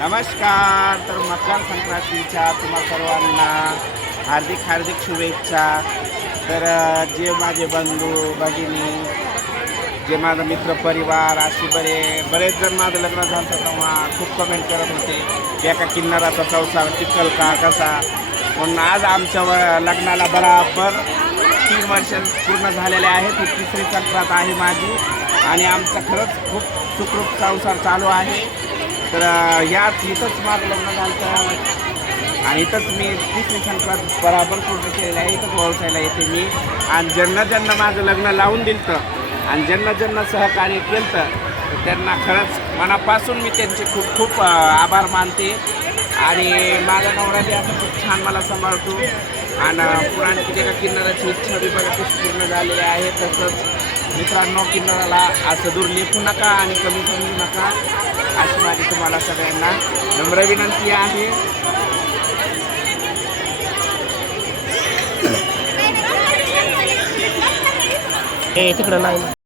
नमस्कार. तर मकर संक्रांतीच्या तुम्हा सर्वांना हार्दिक हार्दिक शुभेच्छा. तर जे माझे बंधू भगिनी, जे माझा मित्रपरिवार, असे बरेच जण माझं लग्न झालं तेव्हा खूप कमेंट करत होते एका किन्नराचा संसार टिकल का कसा. म्हणून आज आमच्या लग्नाला बराबर 3 वर्ष पूर्ण झालेले आहेत. ही तिसरी संक्रांत आहे माझी आणि आमचा खरंच खूप सुखरूप संसार चालू आहे. तर इथंच माझं लग्न झालं आणि इथंच मी तिसरी संक्रांत बराबर पूर्ण केलेलं आहे. इथंच व्यवसायाला येते मी. आणि ज्यांना माझं लग्न लावून दिलं आणि ज्यांना सहकार्य केलं तर त्यांना खरंच मनापासून मी त्यांचे खूप खूप आभार मानते. आणि माझा नवरा बी असं खूप छान मला सांभाळतो. आणि पुराण किती का किन्नराची इच्छा बी बघा कशी पूर्ण झालेली आहे. तसंच मित्रांनो, किन्नराला असं दूर लेखू नका आणि कमी समजू नका अशी माझी तुम्हाला सगळ्यांना नम्र विनंती आहे. तिकडं नाही.